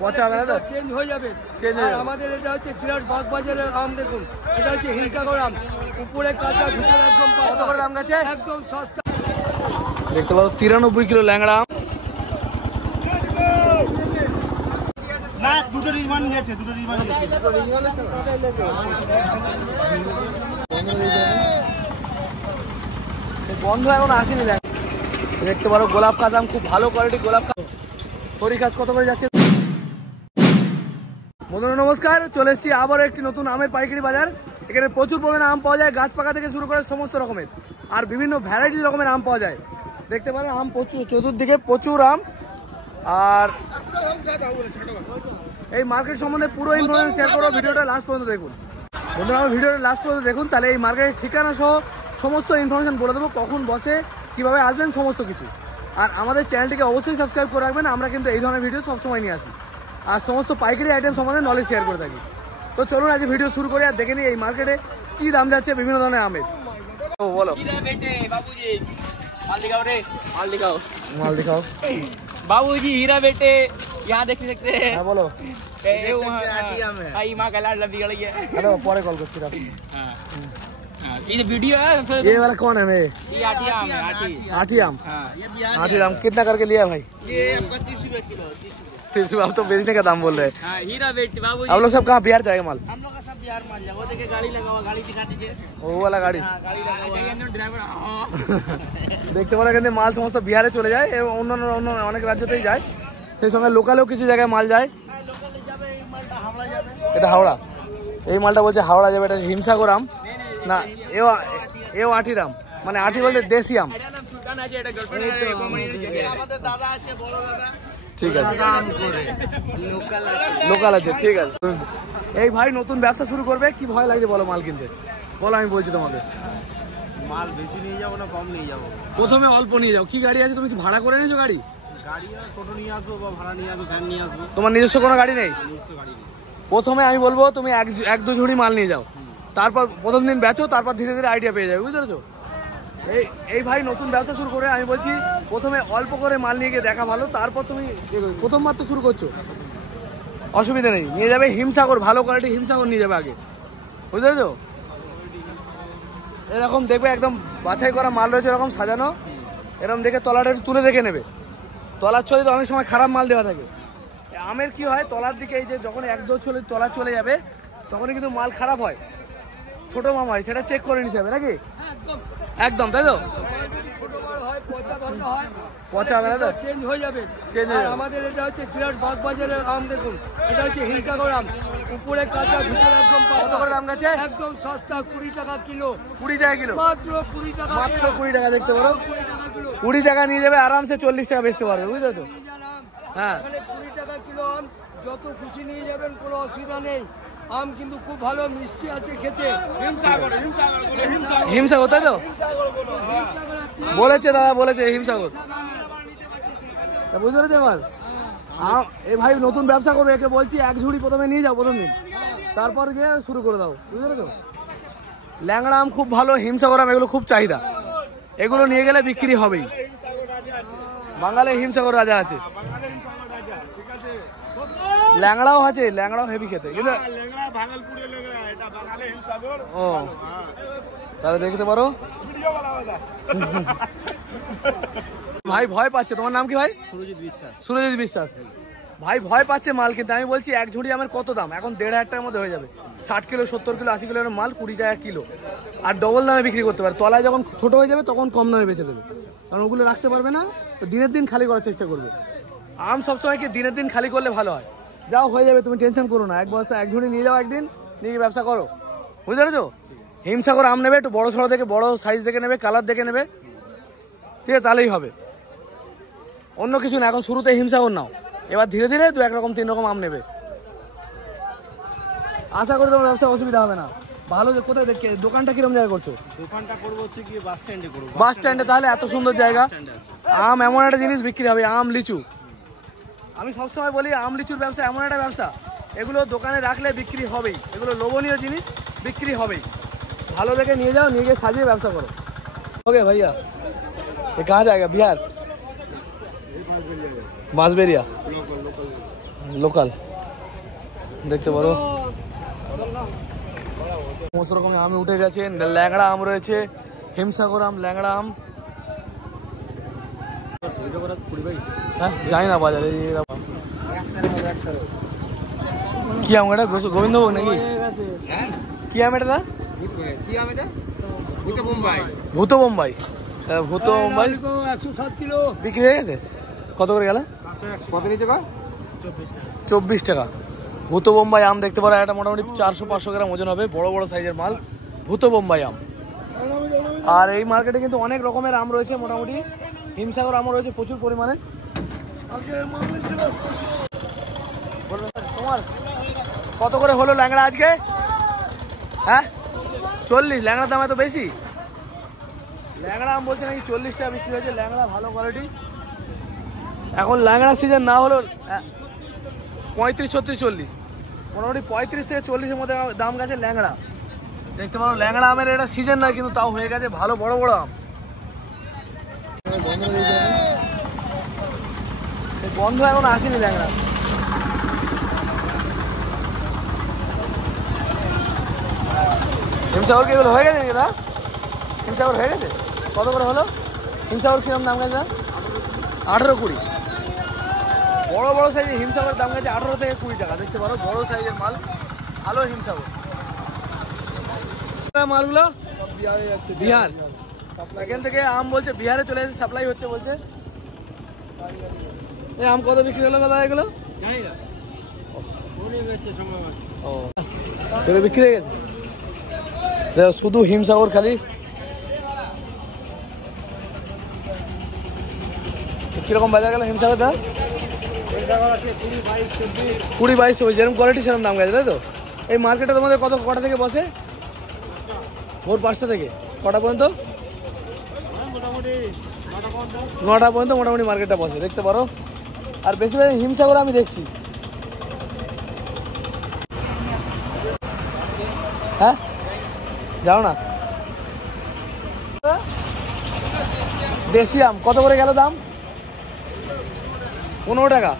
পচা হবে না তো, চেঞ্জ হয়ে যাবে। আমাদের এটা হচ্ছে জিরাট বাগবাজারের আম, দেখুন এটা হচ্ছে হিমসাগর আম, উপরে কাঁচা ভিতরে একদম পাকা। কত করে দাম গেছে? একদম সস্তা। দেখতে পাবো 93 কিলো ল্যাংড়া আম। না, দুটো রিমান নিয়েছে, দুটো রিমান নিয়েছে। বন্ধ এখন আসেনি। দেখতে পারো গোলাপ কাজ আম, খুব ভালো কোয়ালিটি গোলাপ কাজ। সরি কাজ কত করে যাচ্ছে? বন্ধুরা নমস্কার, চলে এসেছি আবার একটি নতুন আমের পাইকারি বাজার। এখানে প্রচুর পরিমাণে আম পাওয়া যায়, গাছ পাকা থেকে শুরু করে সমস্ত রকমের, আর বিভিন্ন ভ্যারাইটি রকমের আম পাওয়া যায়। দেখতে পারেন আম প্রচুর, চতুর্দিকে প্রচুর আম। আর এই মার্কেট সম্বন্ধে পুরো ইনফরমেশন শেয়ার করবো, ভিডিওটা লাস্ট পর্যন্ত দেখুন। বন্ধুরা আমার ভিডিওটা লাস্ট পর্যন্ত দেখুন, তাহলে এই মার্কেটের ঠিকানা সহ সমস্ত ইনফরমেশন বলে দেবো, কখন বসে, কিভাবে আসবেন, সমস্ত কিছু। আর আমাদের চ্যানেলটিকে অবশ্যই সাবস্ক্রাইব করে রাখবেন, আমরা কিন্তু এই ধরনের ভিডিও সবসময় নিয়ে আসি আর সমস্ত পাইকারি আইটেম সম্বন্ধে নলেজ শেয়ার করে থাকি। তো চলুন আজ ভিডিও শুরু করি আর দেখে নিই এই মার্কেটে কি দাম যাচ্ছে বিভিন্ন ধরনের আমের। ও বলো माल दिखाओ মাল দেখাও बाबूजी, हीरा बेटे यहाँ देख सकते हैं। হ্যাঁ বলো। माँ का लाडला बिगड़ गया। হ্যালো, পরে কল করছি। हाँ, ये जो वीडियो है ये वाला कौन है? मैं ये आठी आम है, आठी। आठी आम। हाँ, आठी आम कितना करके लिया भाई? ये आपका 30 रुपए किलो। 30 रुपये। आप तो बेचने का दाम बोल रहे हैं। हाँ, हीरा बेटे बाबूजी। आप लोग सब कहाँ बिहार जाएगा माल? हम लोग का सब बिहार माल जाए। वो देखिए गाड़ी लगा हुआ, गाड़ी दिखा दीजिए। वो वाला गाड़ी गाड़ी लगा हुआ, ड्राइवर। দেখতে পারো কিন্তু মাল সমস্ত বিহারে চলে যায় এবং অন্যান্য অনেক রাজ্যতেই যায়, সেই সঙ্গে লোকালেও কিছু জায়গায় মাল যায়। এটা হাওড়া, এই মালটা বলছে হাওড়া যাবে। এটা হিমসাগর আম না, এও আঠির আম, মানে আঠি বলতে দেশি আম। ঠিক আছে, লোকাল আছে, ঠিক আছে। এই ভাই নতুন ব্যবসা শুরু করবে, কি ভয় লাগছে বলো মাল কিনতে? বলো, আমি বলছি তোমাকে। মাল বেশি নিয়ে যাবো না কম নিয়ে যাবো? প্রথমে অল্প নিয়ে যাও। কি গাড়ি আছে? তুমি কি ভাড়া করে নিয়েছো গাড়ি? গাড়ি টোটো নিয়ে আসবো বা ভাড়া নিয়ে আসবো, ভ্যান নিয়ে আসবো। তোমার নিজস্ব কোনো গাড়ি নেই? নিজস্ব গাড়ি নেই। প্রথমে আমি বলবো তুমি এক দু ঝুড়ি মাল নিয়ে যাও, তারপর প্রথম দিন বেচো, তারপর ধীরে ধীরে আইডিয়া পেয়ে যাবে, বুঝতে পেরেছো? এই ভাই নতুন ব্যবসা শুরু করে, আমি বলছি প্রথমে অল্প করে মাল নিয়ে গিয়ে দেখা ভালো, তারপর তুমি প্রথমবার তো শুরু করছো, অসুবিধা নেই। নিয়ে যাবে হিমসাগর, ভালো কোয়ালিটি হিমসাগর নিয়ে যাবে আগে, বুঝতে পেরেছো? এরকম দেখবে একদম বাছাই করা মাল রয়েছে, এরকম সাজানো, এরকম দেখে তলাটা একটু তুলে দেখে নেবে। তলার ছলে তো অনেক সময় খারাপ মাল দেওয়া থাকে। আমের কি হয়, তলার দিকে এই যে যখন এক দো ছলে তলা চলে যাবে তখনই কিন্তু মাল খারাপ হয়, ছোট মাম হয়, সেটা চেক করে নিতে হবে নাকি? একদম, তাই তো? পচা হবে না তো, চেঞ্জ হয়ে যাবে। চেঞ্জ হয়ে যাবে। আমাদের এটা হচ্ছে জিরাট বাগবাজারের আম, দেখুন এটা হচ্ছে হিমসাগর আম, উপরে কাঁচা ভিতরে একদম পাকা। কত করে দাম গেছে? একদম সস্তা, 20 টাকা কিলো। 20 টাকা কিলো, মাত্র 20 টাকা, মাত্র 20 টাকা। দেখতে পারো 20 টাকা কিলো। 20 টাকা নিয়ে যাবে আরামসে, 40 টাকা বেচতে পারবে, বুঝতে তো? হ্যাঁ, এখানে 20 টাকা কিলো আম, যত খুশি নিয়ে যাবেন, কোনো অসুবিধা নেই। আম কিন্তু খুব ভালো মিষ্টি আছে খেতে। হিমসাগর, তাই তো? বলেছে দাদা, বলেছে হিমসাগর, বুঝতে পেরেছে? এবার এই ভাই নতুন ব্যবসা করবে, একে বলছি এক ঝুড়ি প্রথমে নিয়ে যাও প্রথম দিন, তারপর গিয়ে শুরু করে দাও, বুঝতে পেরেছো? ল্যাংড়া আম খুব ভালো, হিমসাগর আম এগুলো খুব চাহিদা, এগুলো নিয়ে গেলে বিক্রি হবেই। বাঙালি হিমসাগর রাজা আছে, ল্যাংড়াও আছে, ল্যাংড়াও হেভি খেতে, কিন্তু ও তাহলে দেখতে পারো। ভাই ভয় পাচ্ছে, তোমার নাম কি ভাই? সুরজিৎ বিশ্বাস। সুরজিৎ বিশ্বাস ভাই ভয় পাচ্ছে মাল কিনতে। আমি বলছি এক ঝুড়ি আমের কত দাম? এখন 1.5 টাকার মধ্যে হয়ে যাবে। 60 কিলো, 70 কিলো, 80 কিলো মাল 20 টাকা কিলো, আর ডবল দামে বিক্রি করতে পারে। তলায় যখন ছোট হয়ে যাবে তখন কম দামে বেচে দেবে, কারণ ওগুলো রাখতে পারবে না, তো দিনের দিন খালি করার চেষ্টা করবে। আম সবসময় কি দিনের দিন খালি করলে ভালো হয়। যাও, হয়ে যাবে, তুমি টেনশন করো না। এক বস্তা এক ঝুড়ি নিয়ে যাও, একদিন নিয়ে গিয়ে ব্যবসা করো, বুঝতে পেরেছো? হিমসাগর আম নেবে, একটু বড় সড়ো দেখে, বড় সাইজ দেখে নেবে, কালার দেখে নেবে, ঠিক আছে? তাহলেই হবে, অন্য কিছু না। এখন শুরুতে হিমসাগর নাও, এবার ধীরে ধীরে 2-1 রকম 3 রকম আম নেবে। আশা করি তোমার ব্যবসা অসুবিধা হবে না। ভালো, কোথায় দেখে দোকানটা কিরকম জায়গা করছো? দোকানটা করবো হচ্ছে কি বাস স্ট্যান্ডে করবো। বাস স্ট্যান্ডে? তাহলে এত সুন্দর জায়গা। আম এমন একটা জিনিস বিক্রি হবে, আম লিচু। আমি সবসময় বলি আম লিচুর ব্যবসা এমন একটা ব্যবসা, এগুলো দোকানে রাখলে বিক্রি হবেই, এগুলো লোভনীয় জিনিস, বিক্রি হবেই। ভালো দেখে নিয়ে যাও, নিয়ে গিয়ে সাজিয়ে ব্যবসা করো। ওকে ভাইয়া, ये कहाँ जाएगा? बिहार, बांसबेरिया। লোকাল দেখতে পারো সমস্ত রকমের আম উঠে গেছে। ল্যাংড়া আম রয়েছে, হিমসাগর আম, ল্যাংড়া আম। হ্যাঁ যাই না বাজারে। কি আম এটা গোবিন্দভোগ নাকি? কি আম এটা? ভূত বোম্বাই। ভূত বোম্বাই 107 কিলো বিক্রি হয়ে গেছে। কত করে গেল? 24 টাকা। ভূত বোম্বাই আম দেখতে পারো, একটা মোটামুটি 400-500 গ্রাম ওজন হবে, বড় বড় সাইজের মাল ভূত বোম্বাই আম। আর এই মার্কেটে কিন্তু অনেক রকমের আম রয়েছে, মোটামুটি হিমসাগর আমও রয়েছে প্রচুর পরিমাণে। তোমার কত করে হলো ল্যাংড়া আজকে? হ্যাঁ 40। ল্যাংড়ার দাম এত বেশি? ল্যাংড়া আম বলছে নাকি 40 টাকা বিক্রি হয়েছে। ল্যাংড়া ভালো কোয়ালিটি। এখন ল্যাংড়া সিজন না হলো 35, 36, 40, মোটামুটি 35 থেকে 40-এর মধ্যে দাম গেছে ল্যাংড়া। দেখতে পারো ল্যাংড়া আমের এটা সিজন না, কিন্তু তাও হয়ে গেছে ভালো বড় বড় আম। বন্ধ এখন আসেনি ল্যাংড়া। হিমসাগর কি এগুলো হয়ে গেছে নাকি? দা হিমসাগর হয়ে গেছে। কত করে হলো হিমসাগর? কিরম দাম গেছে? 18-20। বড় বড় সাইজের হিমসাগর দাম গেছে 18 থেকে 20 টাকা। দেখতে পারো বড় সাইজের মাল, ভালো হিমসাগর মালগুলো বিহার। এখান থেকে আম বলছে বিহারে চলে এসে সাপ্লাই হচ্ছে বলছে। এই আম কত বিক্রি হলো দাদা এগুলো? বিক্রি হয়ে গেছে শুধু হিমসাগর খালি। কিরকম বাজার গেল হিমসাগর? দা 20-22 যেরকম কোয়ালিটি সেরকম দাম গেছে, তাই তো? এই মার্কেটটা তোমাদের কটা থেকে বসে? ভোর 5টা থেকে কটা পর্যন্ত? 9টা পর্যন্ত মোটামুটি মার্কেটটা বসে দেখতে পারো। আর বেশিরভাগ হিমসাগর আমি দেখছি। হ্যাঁ যাও না। দেশি আম কত করে গেল দাম? 15 টাকা।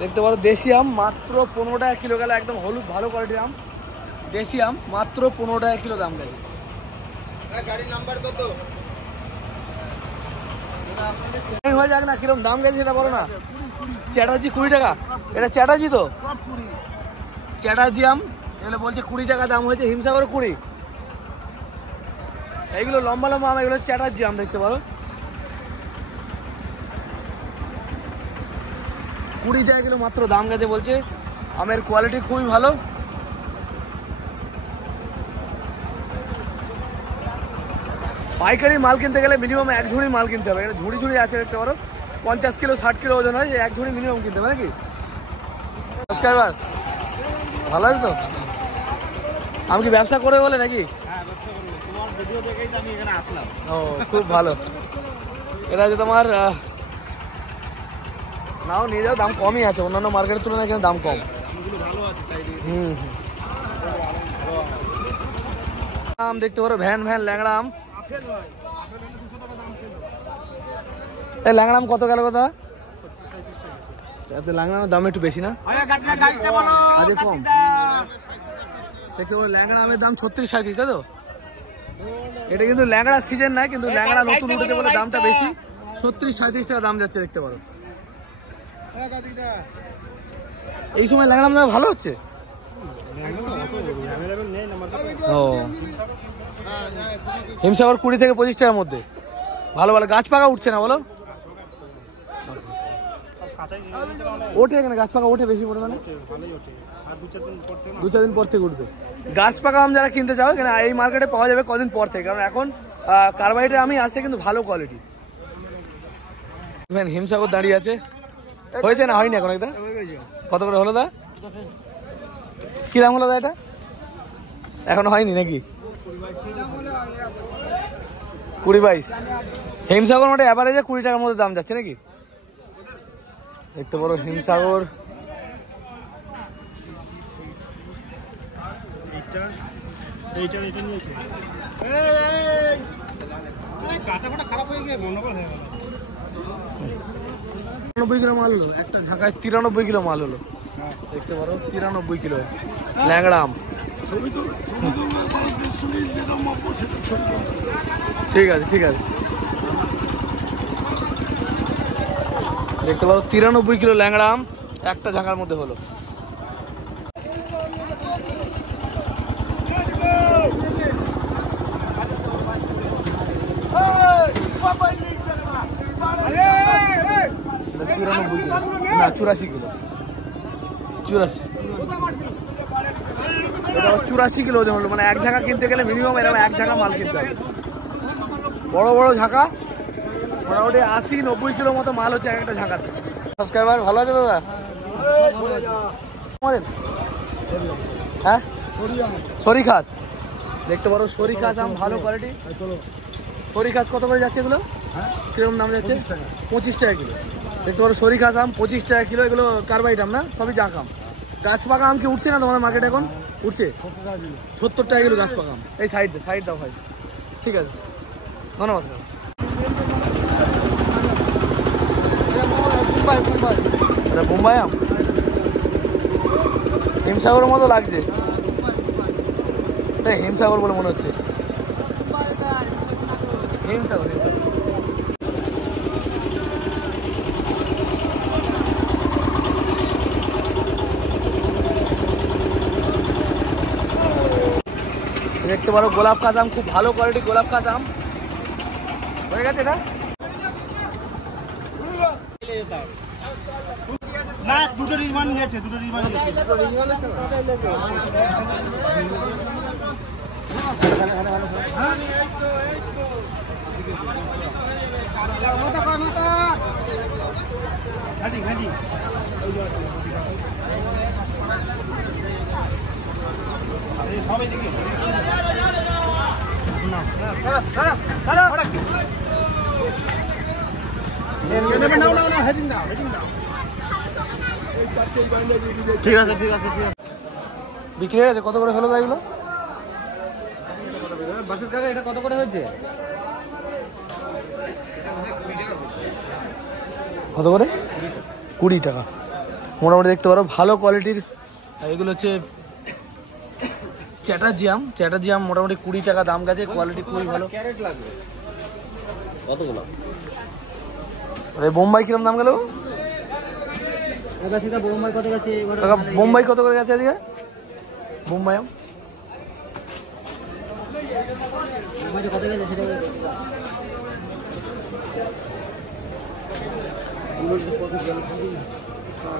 দেখতে পারো দেশি আম মাত্র 15 টাকা কিলো গেল। একদম হলুদ ভালো কোয়ালিটির আম, দেশি আম মাত্র 15 টাকা কিলো দাম গেছে। গাড়ির নাম্বার কত? হয়ে যাক না, কিরকম দাম গেছে সেটা বলো না। চ্যাটার্জি 20 টাকা। এটা চ্যাটার্জি তো? চ্যাটার্জি আম এগুলো বলছে 20 টাকা দাম হয়েছে। হিমসাগর 20। এইগুলো লম্বা লম্বা আম, এগুলো চ্যাটার্জি আম দেখতে পারো। 20 টাকা কিলো মাত্র দাম গেছে বলছে। আমের কোয়ালিটি খুবই ভালো। পাইকারি মাল কিনতে গেলে মিনিমাম 1 ঝুড়ি মাল কিনতে হবে। এখানে ঝুড়ি ঝুড়ি আছে দেখতে পারো। 50 কিলো 60 কিলো ওজন হয়, যে 1 ঝুড়ি মিনিমাম কিনতে হবে নাকি? সাবস্ক্রাইবার ভালো আছে তো? আমি কি ব্যবসা করে বলে নাকি? ও খুব ভালো। এটা হচ্ছে তোমার নাও নিয়ে যাও, দাম কমই আছে অন্যান্য মার্কেটের তুলনায়, এখানে দাম কম। আম দেখতে পারো ভ্যান ভ্যান ল্যাংড়া আম। এই ল্যাংড়া আম কত গেল কথা? ল্যাংড়া আমের দাম একটু বেশি না? আজ কম দেখতে পারো। ল্যাংড়া আমের দাম 36-37, তাই তো? এটা কিন্তু ল্যাংড়া সিজন নাই, কিন্তু ল্যাংড়া নতুন উঠেছে বলে দামটা বেশি। 36-37 টাকা দাম যাচ্ছে দেখতে পারো। এই সময় ল্যাংড়া আম ভালো হচ্ছে। ও হিমসাগর 20 থেকে 25 টাকার মধ্যে ভালো ভালো। গাছ পাকা উঠছে না বলো? ওঠে এখানে গাছ পাকা ওঠে বেশি পরিমাণে। 2-4 দিন পর থেকে উঠবে। গাছ পাকা আম যারা কিনতে চাও এখানে এই মার্কেটে পাওয়া যাবে কদিন পর থেকে, কারণ এখন কার্বাইডের আমি আসছে কিন্তু ভালো কোয়ালিটি। হিমসাগর দাঁড়িয়ে আছে। হয়েছে না হয়নি এখন? এটা কত করে হলো দা? কি দাম হলো দা এটা? এখনো হয়নি নাকি? 20-22। হিমসাগর মোটে অ্যাভারেজে 20 টাকার মধ্যে দাম যাচ্ছে নাকি? দেখতে পারো হিমসাগর। খারাপ হয়ে গিয়ে 93 কিলো মাল হলো, একটা ঝাঁকায় 93 কিলো মাল হলো, দেখতে পারো 93 কিলো ল্যাংড়া আম। ঠিক আছে ঠিক আছে, দেখতে পারো 93 কিলো ল্যাংড়া আম একটা ঝাঁকার মধ্যে হলো। এটা 94 কিলো না 84 কিলো, 84, এটা 84 কিলো ওজন হলো। মানে এক ঝাঁকা কিনতে গেলে মিনিমাম এরকম এক ঝাঁকা মাল কিনতে হবে। বড় বড় ঝাঁকা মোটামুটি 80-90 কিলো মতো মাল হচ্ছে এক একটা ঝাঁকাতে। সাবস্ক্রাইবার ভালো আছে দাদা? হ্যাঁ সরিখাস, দেখতে পারো সরিখাস আম ভালো কোয়ালিটি। সরিখাস কত করে যাচ্ছে এগুলো? কিরকম দাম যাচ্ছে? 25 টাকা কিলো। দেখতে পারো সরিখাস আম 25 টাকা কিলো। এগুলো কার্বাইড আম না, সবই জাক আম। গাছ পাকা আম কি উঠছে না তোমাদের মার্কেটে এখন? উঠছে 70 টাকা কিলো গাছ পাকা আম। এই সাইড দাও ভাই, ঠিক আছে ধন্যবাদ। এটা বোম্বাই আম, হিমসাগরের মতো লাগছে, তাই হিমসাগর বলে মনে হচ্ছে। হিমসাগর দেখতে পারো গোলাপ কাজ আম, খুব ভালো কোয়ালিটি গোলাপ কাজ আম হয়ে গেছে। এটা না দুটো রিমান নিয়েছে, দুটো রিমান নিয়েছে। সবাই দেখি ঠিক আছে ঠিক আছে ঠিক আছে। বিক্রি হয়ে গেছে? কত করে হলো এগুলো? বাসের কাকা এটা কত করে হয়েছে? কত করে? 20 টাকা মোটামুটি। দেখতে পারো ভালো কোয়ালিটির এগুলো হচ্ছে চ্যাটার্জি আম মোটামুটি 20 টাকা দাম গেছে, কোয়ালিটি খুবই ভালো। কতগুলো? বোম্বাই কিরম দাম গেল? বোম্বাই কত গেছে? বোম্বাই কত করে গেছে আজকে? বোম্বাই আম কত গেছে সেটা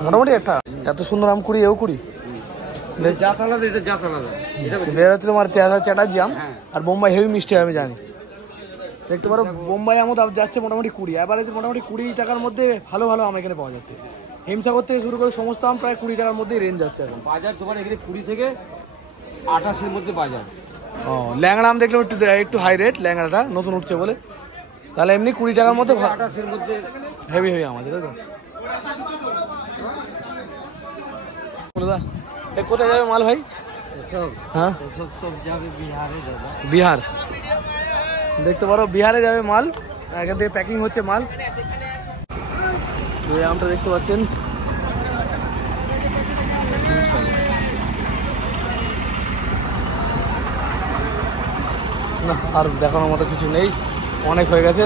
মোটামুটি একটা এত সুন্দর আম 20, এও 20। হচ্ছে তোমার চ্যাটার্জি আম, আর বোম্বাই হেভি মিষ্টি আমি জানি। দেখতে পারো বোম্বাই আমও দাম যাচ্ছে মোটামুটি 20, এবারে মোটামুটি 20 টাকার মধ্যে ভালো ভালো আম এখানে পাওয়া যাচ্ছে। হিমসাগর থেকে শুরু করে সমস্ত আম প্রায় 20 টাকার মধ্যেই রেঞ্জ যাচ্ছে এখন। বাজার তোমার এখানে 20 থেকে 28-এর মধ্যে বাজার। ও ল্যাংড়া আম দেখলাম একটু হাই রেট, ল্যাংড়াটা নতুন উঠছে বলে। তাহলে এমনি 20 টাকার মধ্যে 28-এর মধ্যে হেভি আমাদের, তাই তো? কোথায় যাবে মাল ভাই? হ্যাঁ বিহার, দেখতে পারো বিহারে যাবে মাল। এখান থেকে প্যাকিং হচ্ছে মাল। এই আমটা দেখতে পাচ্ছেন না, আর দেখানোর মতো কিছু নেই, অনেক হয়ে গেছে।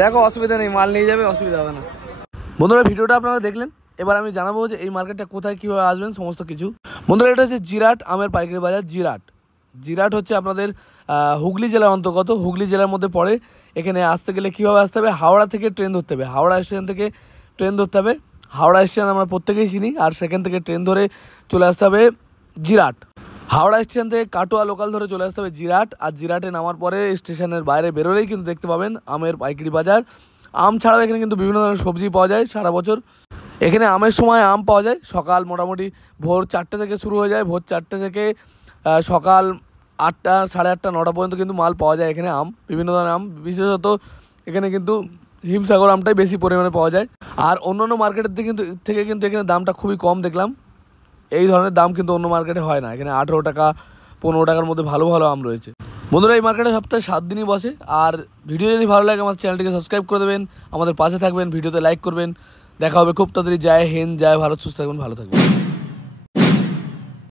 দেখো অসুবিধা নেই, মাল নিয়ে যাবে, অসুবিধা হবে না। বন্ধুরা ভিডিওটা আপনারা দেখলেন, এবার আমি জানাবো যে এই মার্কেটটা কোথায় কীভাবে আসবেন সমস্ত কিছু। বন্ধুরা এটা হচ্ছে জিরাট আমের পাইকারি বাজার। জিরাট হচ্ছে আপনাদের হুগলি জেলার অন্তর্গত, হুগলি জেলার মধ্যে পড়ে। এখানে আসতে গেলে কীভাবে আসতে হবে? হাওড়া থেকে ট্রেন ধরতে হবে, হাওড়া স্টেশন থেকে ট্রেন ধরতে হবে। হাওড়া স্টেশন আমরা প্রত্যেকেই চিনি, আর সেখান থেকে ট্রেন ধরে চলে আসতে হবে জিরাট। হাওড়া স্টেশন থেকে কাটোয়া লোকাল ধরে চলে আসতে হবে জিরাট। আর জিরাটে নামার পরে স্টেশনের বাইরে বেরোলেই কিন্তু দেখতে পাবেন আমের পাইকারি বাজার। আম ছাড়াও এখানে কিন্তু বিভিন্ন ধরনের সবজি পাওয়া যায় সারা বছর। এখানে আমের সময় আম পাওয়া যায় সকাল মোটামুটি ভোর 4টে থেকে শুরু হয়ে যায়, ভোর 4টে থেকে সকাল 8টা, সাড়ে 8টা, 9টা পর্যন্ত কিন্তু মাল পাওয়া যায় এখানে আম, বিভিন্ন ধরনের আম। বিশেষত এখানে কিন্তু হিমসাগর আমটাই বেশি পরিমাণে পাওয়া যায়। আর অন্যান্য মার্কেটের থেকে কিন্তু এখানে দামটা খুবই কম দেখলাম। এই ধরনের দাম কিন্তু অন্য মার্কেটে হয় না। এখানে 18 টাকা 15 টাকার মধ্যে ভালো ভালো আম রয়েছে। বন্ধুরা এই মার্কেটে সপ্তাহে 7 দিনই বসে। আর ভিডিও যদি ভালো লাগে আমার চ্যানেলটিকে সাবস্ক্রাইব করে দেবেন, আমাদের পাশে থাকবেন, ভিডিওতে লাইক করবেন। দেখা হবে খুব তাড়াতাড়ি। জয় হিন্দ, জয় ভারত, সুস্থ থাকবেন, ভালো থাকবেন।